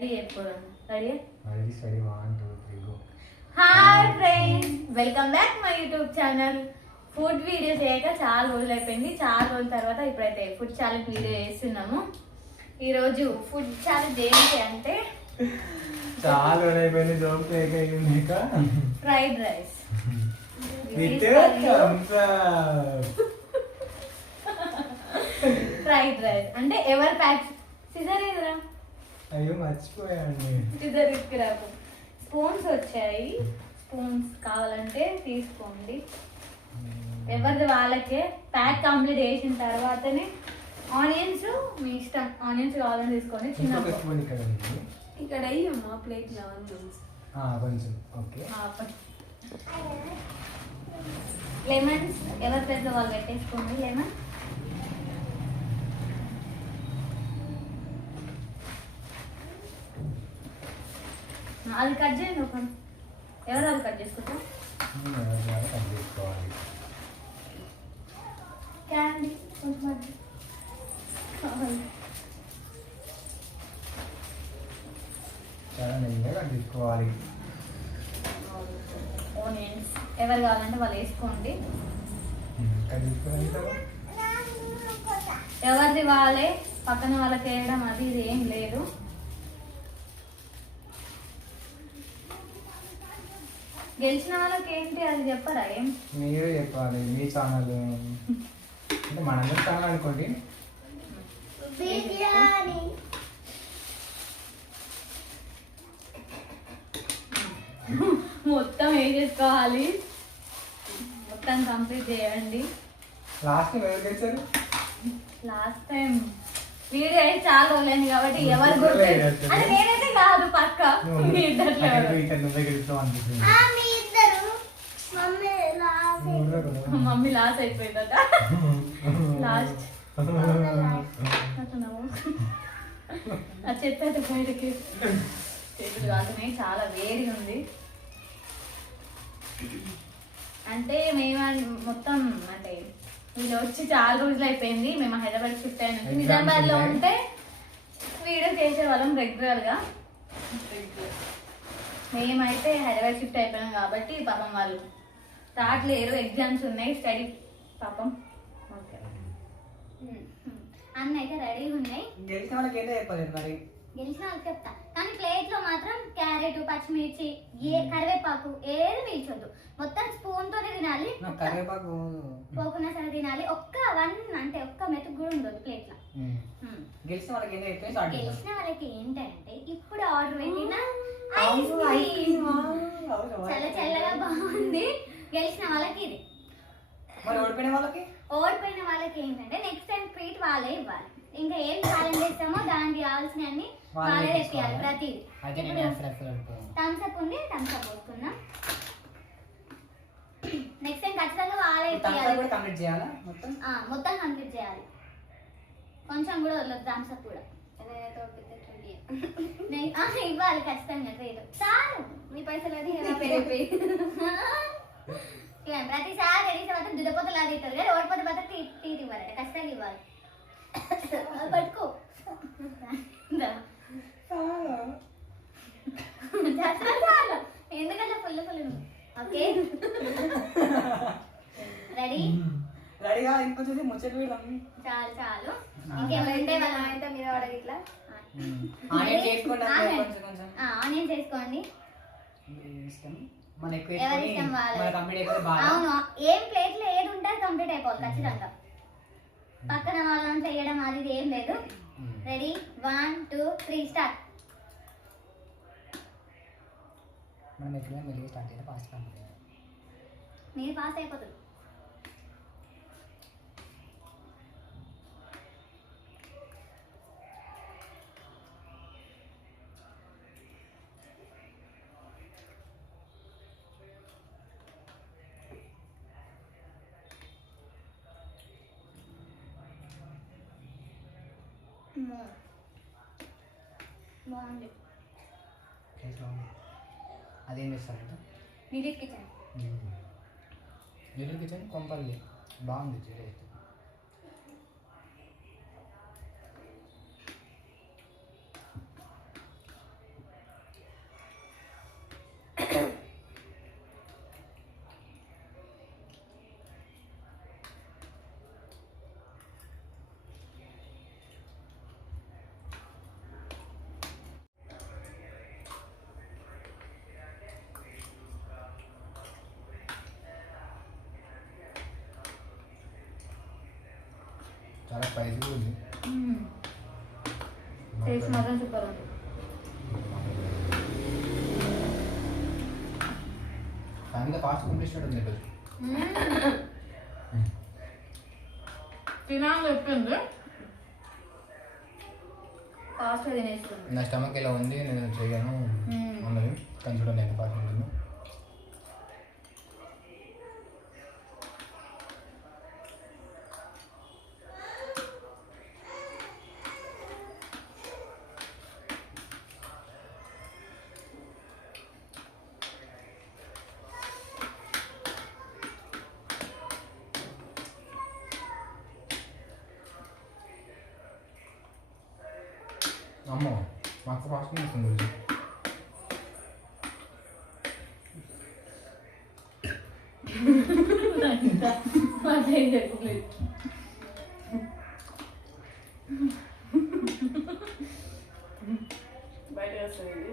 Hi friends, welcome back my YouTube channel. Food video చేయక చాలా రోజులు అయిపోయింది. చాలా రోజుల తర్వాత ఇప్పుడైతే ఫుడ్ ఛాలెంజ్ వీడియో చేస్తున్నాము. ఈరోజు ఫుడ్ ఛాలెంజ్ ఏంటి అంటే చాలా రోజులు అయిపోయింది. Fried rice. ఫ్రైడ్ రైస్ అంటే ఎవరు ప్యాక్ సిజర్ ఇదిరా. అయ్యో మర్చిపోయాను. సిజర్ ఇసుకురాకు. స్పూన్స్ వచ్చాయి. స్పూన్స్ కావాలంటే తీసుకోండి. ఎవరిది వాళ్ళకే. ప్యాక్ కంప్లీట్ చేసిన తర్వాతనే ఆనియన్స్ మీ ఇష్టం. ఆనియన్స్ కావాలని తీసుకోండి. చిన్న ఇక్కడ అయ్యమ్మా ప్లేట్ లో కొంచెం ఓకే. లెమన్స్ ఎవరి పెద్ద వాళ్ళు పెట్టేసుకోండి. లెమన్ అది కట్ చేయండి. ఒక ఎవరు అది కట్ చేసుకుంటాం. క్యాండీ కొంచెం చాలా నెయ్యిగా తీసుకోవాలి. ఆనియన్స్ ఎవరు కావాలంటే వాళ్ళు వేసుకోండి. ఎవరిది వాళ్ళే. పక్కన వాళ్ళకి వేయడం అది ఇది ఏం లేదు. గెలిచిన వాళ్ళకి ఏంటి అది చెప్పరా? ఏం మీరు చెప్పాలి. మీ ఛానల్ అంటే మనందరి ఛానల్ అనుకోండి. మొత్తం ఏం చేసుకోవాలి. మొత్తం కంప్లీట్ చేయండి. లాస్ట్ ఎవరు గెలిచారు? లాస్ట్ టైం వీడియో అయితే చాలా రోజులైంది కాబట్టి ఎవరు గుర్తు అంటే నేనైతే కాదు పక్క మమ్మీ లాస్ అయిపోయిందట. లాస్ట్ ఆ చెత్త అయితే బయటకి చేతులు కాకున్నాయి. చాలా వేడిగా ఉంది. అంటే మేము మొత్తం అంటే వీళ్ళు వచ్చి చాలా రోజులు అయిపోయింది. మేము హైదరాబాద్ షిఫ్ట్ అయినాక నిజామాబాద్ లో ఉంటే వీడియో చేసేవాళ్ళం రెగ్యులర్ గా. మేమైతే హైదరాబాద్ షిఫ్ట్ అయిపోయాం కాబట్టి పాపం వాళ్ళు రావట్లేరు. ఎగ్జామ్స్ ఉన్నాయి. స్టడీ పాపం. అన్న అయితే రెడీగా ఉన్నాయి. గెలిచిన వాళ్ళకి ఏంటో చెప్పలేదు మరి. గెలిచిన వాళ్ళకి చెప్తా కానీ ప్లేట్ లో మాత్రం క్యారెట్, పచ్చిమిర్చి, కరివేపాకు ఏది పీల్చొద్దు. మొత్తం స్పూన్ తోనే తినాలి. కరివేపాకు పోకున్నా సరే తినాలి. ఒక్క మెతుకు కూడా ఉండదు ప్లేట్ లో. గెలిచిన వాళ్ళకి గెలిచిన వాళ్ళకి ఏంటంటే ఇప్పుడు ఆర్డర్ పెట్టిన ఐస్ క్రీమ్. చల్లగా బాగుంది. గెలిచిన వాళ్ళకి ఇది. ఓడిపోయిన వాళ్ళకి ఏంటంటే నెక్స్ట్ టైం ట్రీట్ వాళ్ళే ఇవ్వాలి. ఇంకా ఏం ఛాలెంజ్ చేస్తామో దానికి కావాల్సిన అన్ని వాళ్ళే తెప్పియాలి. ప్రతిదీ థమ్స్ అప్ ఉంది. థమ్స్ అప్ పోసుకుందాం. నెక్స్ట్ టైం ఖచ్చితంగా వాళ్ళే మొత్తం కంప్లీట్ చేయాలి. కొంచెం కూడా వదలదు. థమ్స్ అప్ కూడా ఇవ్వాలి ఖచ్చితంగా. ట్రీట్ చాలు. మీ పైసలు అది ప్రతిసారి తెలిసే మాత్రం దుడపోతలా తింటారు కానీ ఓడిపోతే మాత్రం తీటి ఇవ్వాలంటే ఖచ్చితంగా ఇవ్వాలి. పట్టుకో. చాలు. ఎందుకంటే ఫుల్ ఓకే. రెడీ రెడీగా ఇంకొంచెం ముచ్చట చాలు చాలు. ఇంకేమంటే వాళ్ళ ఆయనతో మీద వాడదు ఇట్లా ఆనియన్ చేసుకోండి. అవును. ఏం ప్లేట్ లో ఏది ఉంటే కంప్లీట్ అయిపోవాలి ఖచ్చితంగా. పక్కన వాళ్ళని చేయడం అది ఏం లేదు. Ready 1 2 3 start. మీరు ఫాస్ట్ అయిపోతుంది. బాగుంది. అదేం చేస్తారంటే little kitchen. Little kitchen Kompally బాగుంది. చాలా స్పైసీ ఉంది. టేస్ట్ మాత్రం సూపర్ ఉంది. ఫ్యామిలీ ఫాస్ట్ కంప్లీట్ ఉంది ఈరోజు. తినాలని చెప్పింది ఫాస్ట్గా తినేస్తుంది. నా స్టమక్ ఇలా ఉంది, నేను చేయను ఉన్నది కానీ చూడండి ఎంత ఫాస్ట్ ఉంటుందో. అమ్మో మాకు ఫాస్ట్ వస్తుంది. బయట వస్తుంది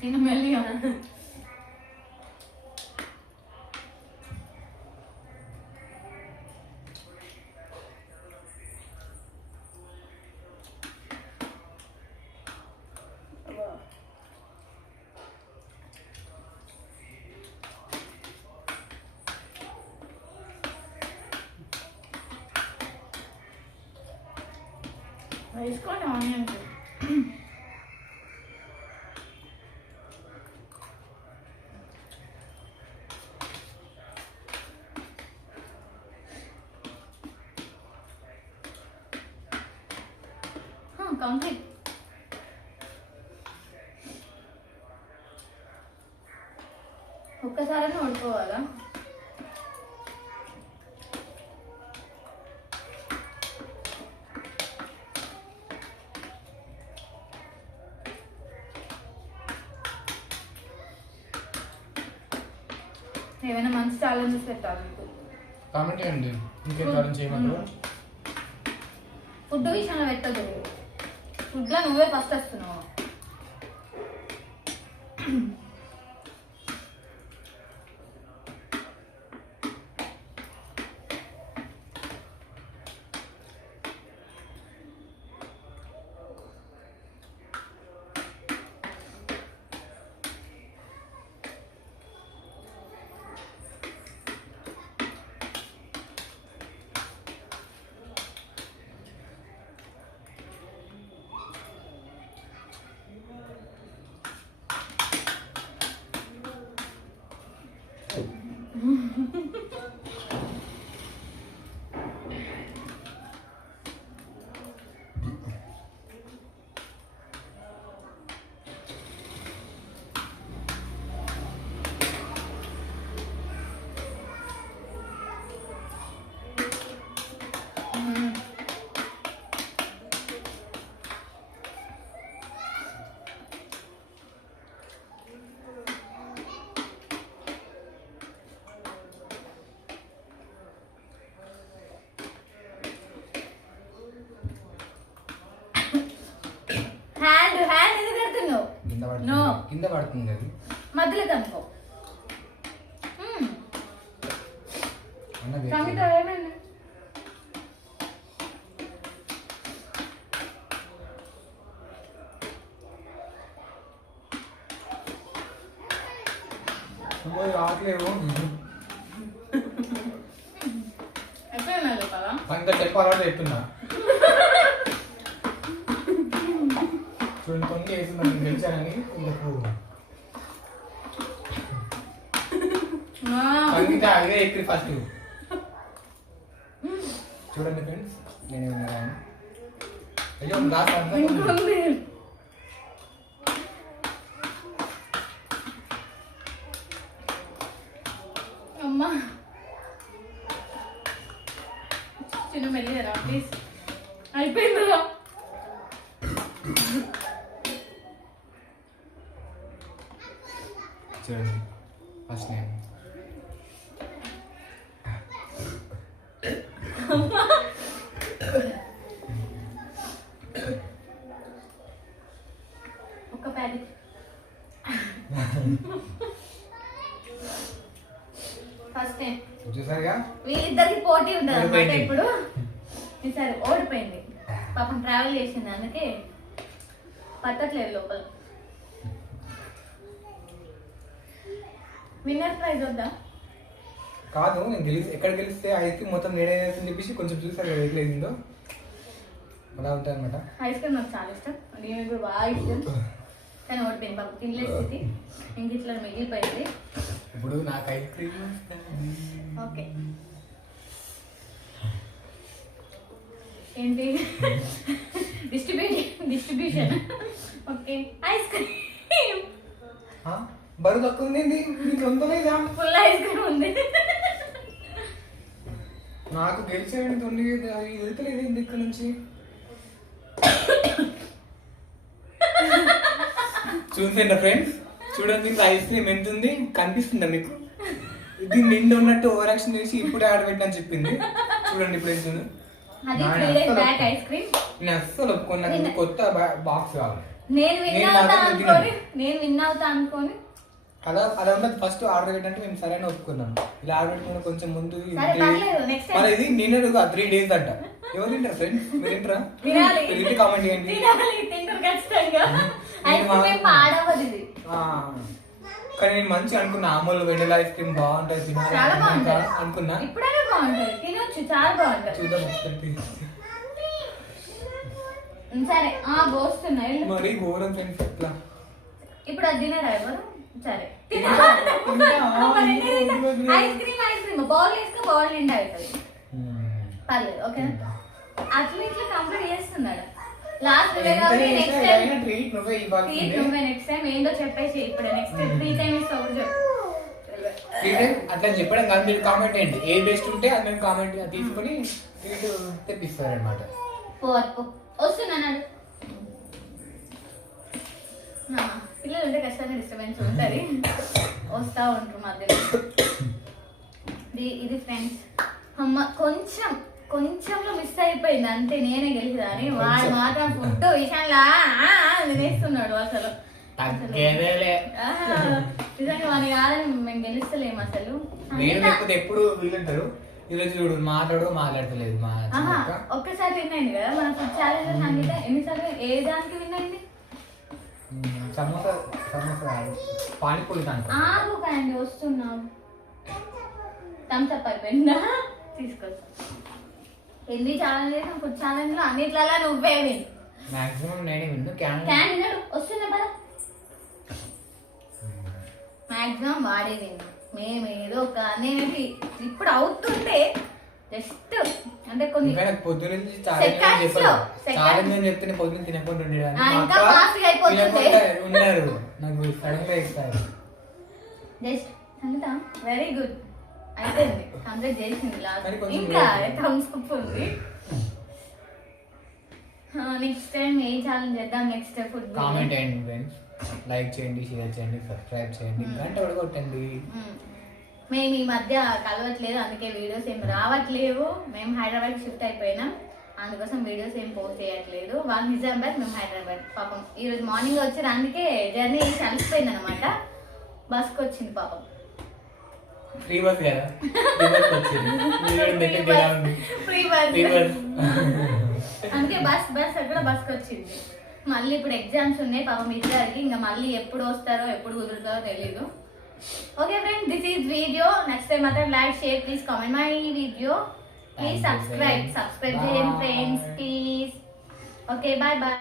తిను మెల్లిగా. వేసుకోండి ఆనియన్స్. కంప్లీట్. ఒక్కసారైనా ఓడిపోవాలా? ఏమైనా మంచి ఛాలెంజెస్ పెట్టాలి మీకు. కామెంట్ చేయండి ఇంకేం ఛాలెంజ్ చేయమంటారు. ఫుడ్ విషయంలో పెట్టదు. ఫుడ్లో నువ్వే ఫస్ట్ వస్తున్నావు. హ్యాండ్ ఎందుకు పెడుతున్నావు? కింద పడుతుంది అది మధ్యలో కనుకో. అన్న టమాటో ఏమైంది? రావట్లేవు. ఎప్పుడైనా చెప్పాలా? అంత చెప్పాలని చెప్తున్నా. చూడండి కొన్ని వేస్తున్నాను గెలిచానని సంగీత అదే ఎక్కి ఫస్ట్. చూడండి ఫ్రెండ్స్ నేను అయ్యో అమ్మా చిన్న మెల్లిరా ప్లీజ్. అయిపోయిందా? చూడండి ఫస్ట్ నేను ఒక ప్యాకెట్ ఫస్ట్ టైం చూసారుగా వీళ్ళిద్దరికి పోటీ ఉంటుంది అన్నమాట. ఇప్పుడు ఈసారి ఓడిపోయింది పాపం, ట్రావెల్ చేసింది అందుకే పట్టట్లేదు లోపల. విన్నర్ ప్రైజ్ వద్దా? కాదు, నేను ఎక్కడ గెలిస్తే ఐస్ క్రీమ్ మొత్తం నేడేదని చెప్పేసి కొంచెం చూసారు కదా ఎట్లా అయిందో అలా ఉంటుంది అనమాట. ఐస్ క్రీమ్ నాకు చాలా ఇష్టం, నేను కూడా బాగా ఇష్టం. కానీ ఓడిపోయింది పాపం, తినలేదు స్థితి, ఇంక ఇట్లా మిగిలిపోయింది. ఇప్పుడు నాకు ఐస్ క్రీమ్ ఓకే ఏంటి డిస్ట్రిబ్యూషన్. ఓకే ఐస్ క్రీమ్ బరువు తక్కువ ఉంది, నీకు ఉందా? ఫుల్ ఐస్ క్రీమ్ ఉంది. నాకు గెలిచేయండి తొండి వెళ్తలేదు ఇక్కడ నుంచి. చూసేయండి ఫ్రెండ్స్, చూడండి ఐస్ క్రీమ్ ఎంత ఉంది కనిపిస్తుందా మీకు? ఇది నిండు ఉన్నట్టు ఓవర్ యాక్షన్ చేసి ఇప్పుడే ఆడబెట్టని చెప్పింది. చూడండి ఇప్పుడు ఎంత ఉంది. నేను అస్సలు ఒప్పుకున్నా, కొత్త బాక్స్ కావాలి. నేను విన్ అవుతా అనుకోని అలా అలా ఉన్నది. ఫస్ట్ ఆర్డర్ పెట్టంటే మేము సరైన ఒప్పుకున్నాను. ఇలా ఆర్డర్ పెట్టుకున్న కొంచెం ముందు మరి ఇది నేను 3 days అంట. ఎవరు తింటారు ఫ్రెండ్స్? మీరు తింటారా? కామెంట్ చేయండి. కానీ నేను మంచిగా అనుకున్నా, అమూల్ వెనిలా ఐస్ క్రీమ్ బాగుంటది తినాలి అనుకున్నా. చూద్దాం సరే పోస్తున్నాయి మరి ఘోరం ఫ్రెండ్స్. ఎట్లా ఇప్పుడు అది తినరా ఎవరు? సరే ఐస్ క్రీమ్ బౌల్ వేసుకో, బౌల్ నిండా అవుతుంది పర్లేదు. ఓకే అట్లా ఇట్లా కంప్లీట్ చేస్తున్నాడు. లాస్ట్ నెక్స్ట్ టైం ఏందో చెప్పేసి ఇప్పుడు నెక్స్ట్ 3 times ఇస్తా కూడా చెప్పు. అట్లా చెప్పడం కాదు, మీరు కామెంట్ చేయండి. ఏ బెస్ట్ ఉంటే అది మేము కామెంట్ తీసుకొని ట్రీట్ తెప్పిస్తారనమాట. వస్తున్నాను పిల్లలు ఉంటే ఖచ్చితంగా డిస్టర్బెన్స్ ఉంటుంది, వస్తూ ఉంటారు మధ్యలో. ఇది ఫ్రెండ్స్ అమ్మ కొంచెంలో మిస్ అయిపోయింది అంతే, నేనే గెలిచిదా అని. వాడు మాత్రం ఫుడ్ విషయంలో తినేస్తున్నాడు అసలు. నిజంగా వాడిని కాదని మేము గెలుస్తలేము అసలు. ఎప్పుడు వీళ్ళంటారు ఈరోజు చూడు మాట్లాడతలేదు. ఒక్కసారి విన్ అయింది కదా మన ఫుడ్ ఛాలెంజ్. సంగీత ఎన్నిసార్లు ఏ దానికి విన్ అయింది? సమోసా పానీపూరి ఆగుకండి వస్తున్నావు. థమ్స్ అప్ అయిపోయిందా? తీసుకొస్తా. ఎన్ని ఛాలెంజ్ చేసాం ఫుడ్ ఛాలెంజ్ లో, అన్నిట్లలో నువ్వే విన్. మాక్సిమం నేనే విన్ను. క్యాన్ విన్నాడు వస్తున్నా కదా, మాక్సిమం వాడే విన్ను. మేము ఏదో ఒక అనేది ఇప్పుడు అవుతుంటే జస్ట్ అంటే కొన్ని పొద్దునుంచి చెప్తే పొద్దున్న తినకుండా ఉన్నారు. నాకు సడన్ గా ఇస్తారు. జస్ట్ అంతా వెరీ గుడ్ అయిపోయింది, కంప్లీట్ చేసింది. ఇంకా థమ్స్ అప్ ఉంది. నెక్స్ట్ టైం ఏ ఛాలెంజ్ చేద్దాం? నెక్స్ట్ ఫుడ్ కామెంట్ చేయండి ఫ్రెండ్స్, లైక్ చేయండి, షేర్ చేయండి, సబ్స్క్రైబ్ చేయండి, గంట కొట్టండి. మేము ఈ మధ్య కలవట్లేదు, అందుకే వీడియోస్ ఏం రావట్లేవు. మేము హైదరాబాద్ షిఫ్ట్ అయిపోయినాం, అందుకోసం వీడియోస్ ఏం పోస్ట్ చేయట్లేదు. వాళ్ళు నిజామాబాద్, మేము హైదరాబాద్. పాపం ఈరోజు మార్నింగ్ వచ్చారు, అందుకే జర్నీ కలిసిపోయింది అనమాట. బస్కి వచ్చింది పాపం. ఫ్రీ బస్ కదా, అందుకే బస్ అక్కడ బస్కి వచ్చింది. మళ్ళీ ఇప్పుడు ఎగ్జామ్స్ ఉన్నాయి పాపం ఇద్దరికి. ఇంకా మళ్ళీ ఎప్పుడు వస్తారో ఎప్పుడు కుదురుతారో తెలీదు. Okay friends, this is video. Next time matter like, share, please comment my video. Please subscribe friends, please. Okay, bye bye.